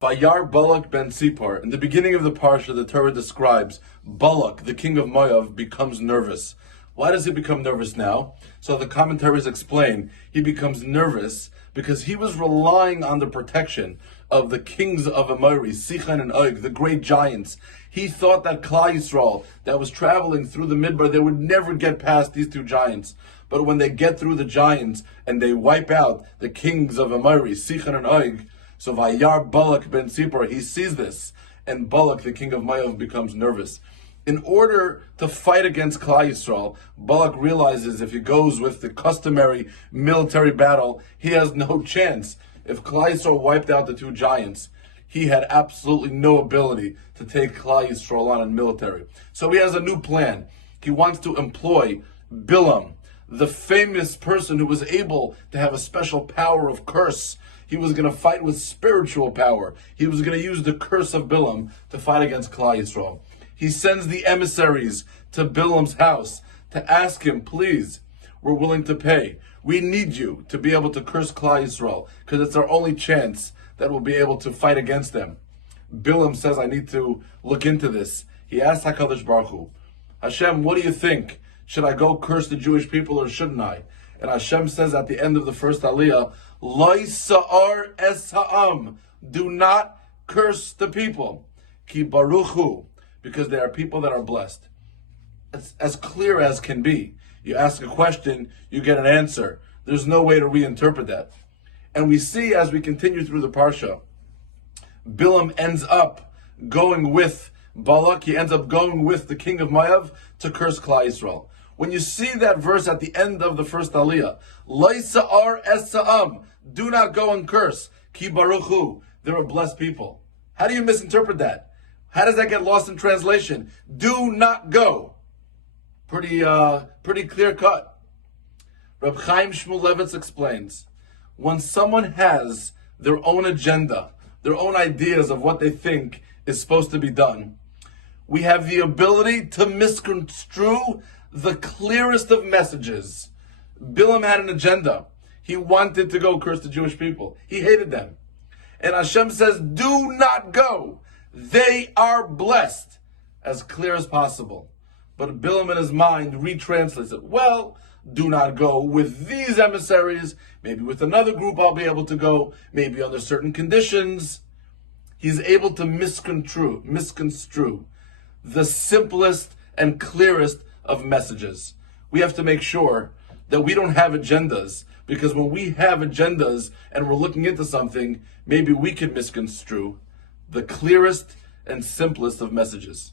Vayar Balak ben Sipar. In the beginning of the parsha, the Torah describes Balak, the king of Moab, becomes nervous. Why does he become nervous now? So the commentaries explain he becomes nervous because he was relying on the protection of the kings of Amori, Sichan and Og, the great giants. He thought that Klal Yisrael that was traveling through the Midbar, they would never get past these two giants. But when they get through the giants and they wipe out the kings of Amori, Sichan and Og, so Vayar Balak ben Sipar, he sees this, and Balak, the king of Moab, becomes nervous. In order to fight against Klal Yisrael, Balak realizes if he goes with the customary military battle, he has no chance. If Klal Yisrael wiped out the two giants, he had absolutely no ability to take Klal Yisrael on in military. So he has a new plan. He wants to employ Bilam, the famous person who was able to have a special power of curse. He was going to fight with spiritual power. He was going to use the curse of Bilam to fight against Klal Yisrael. He sends the emissaries to Bilam's house to ask him, please, we're willing to pay. We need you to be able to curse Klal Yisrael because it's our only chance that we'll be able to fight against them. Bilam says, I need to look into this. He asks HaKadosh Baruch Hu, Hashem, what do you think? Should I go curse the Jewish people or shouldn't I? And Hashem says at the end of the first Aliyah, Loi sa'ar es ha'am. Do not curse the people. Ki baruchu. Because they are people that are blessed. It's as clear as can be. You ask a question, you get an answer. There's no way to reinterpret that. And we see as we continue through the Parsha, Bilam ends up going with Balak. He ends up going with the king of Moab to curse Klal Yisrael. When you see that verse at the end of the first Aliyah, Loi sa'ar es sa'am. Do not go and curse. Ki baruchu. They're a blessed people. How do you misinterpret that? How does that get lost in translation? Do not go. Pretty clear cut. Reb Chaim Shmulevitz explains, when someone has their own agenda, their own ideas of what they think is supposed to be done, we have the ability to misconstrue the clearest of messages. Bilam had an agenda. He wanted to go curse the Jewish people. He hated them. And Hashem says, do not go. They are blessed, as clear as possible. But Bilam in his mind retranslates it. Well, do not go with these emissaries. Maybe with another group I'll be able to go. Maybe under certain conditions. He's able to misconstrue the simplest and clearest of messages. We have to make sure that we don't have agendas, because when we have agendas and we're looking into something, maybe we can misconstrue the clearest and simplest of messages.